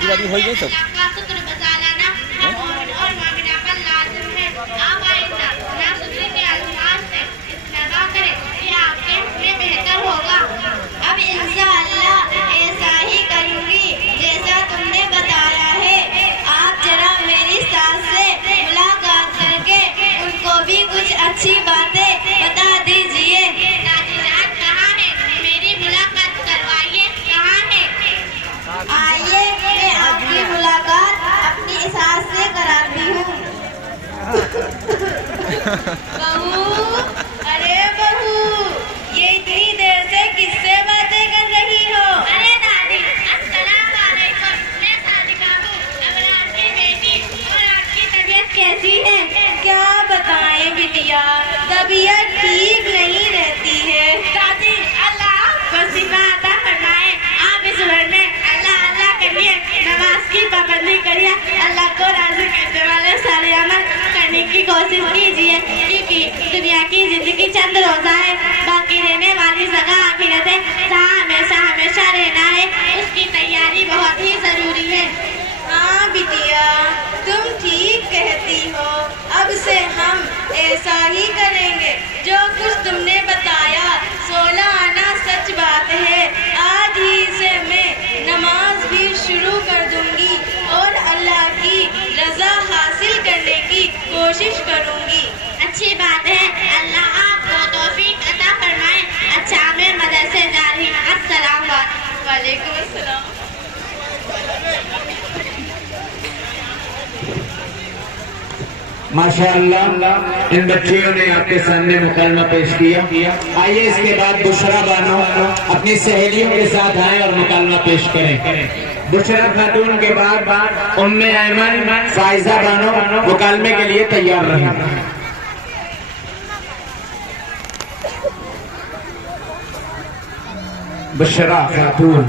शादी वादी हो गई सब? अब इंशाअल्लाह ऐसा ही करूँगी जैसा तुमने बताया है। आप जरा मेरी सास से मुलाकात करके उनको भी कुछ अच्छी बातें बता दीजिए। कहाँ है? मेरी मुलाकात करवाइए। कहाँ है? आइए, मैं आपकी मुलाकात अपनी सास से कराती हूँ। बहू, अरे बहू, ये इतनी देर से किससे बातें कर रही हो? अरे दादी, अस्सलाम वालेकुम। मैं सादिका हूँ, अबरार की बेटी। और आपकी तबीयत कैसी है? क्या बताएं बिटिया, तबीयत ठीक नहीं रहती है। दादी, अल्लाह बस शिफा अता फरमाए। आप इस घर में अल्लाह अल्लाह करिए, नमाज की पाबंदी करिए, अल्लाह को राजी करने वाले सारे अमल करने की कोशिश कीजिए, क्योंकि दुनिया की जिंदगी चंद रोजा है, बाकी रहने वाली जगह आखिरत है, जहाँ हमेशा हमेशा रहना है, उसकी तैयारी बहुत ही जरूरी है। हाँ बिटिया, तुम ठीक कहती हो। अब से हम ऐसा ही करेंगे, जो कुछ तुमने बताया 16 आना सच बात है। आज ही से मैं नमाज भी शुरू कर दूंगी और अल्लाह की रजा हासिल करने की कोशिश करूंगी। अच्छी बात है, अल्लाह आपको तौफीक अता फरमाए। अच्छा, मैं मदरसे जा रही हूँ। अस्सलाम वालेकुम। अस्सलाम। माशाअल्लाह, इन बच्चियों ने आपके सामने मुकल्मा पेश किया। आइए इसके बाद बुशरा बानो अपनी सहेलियों के साथ आए और मुकल्मा पेश करें। बुशरा खातून के बाद उम्मे ऐमन, फाइजा बानो मुकल्मे के लिए तैयार रहें। बुशरा खातून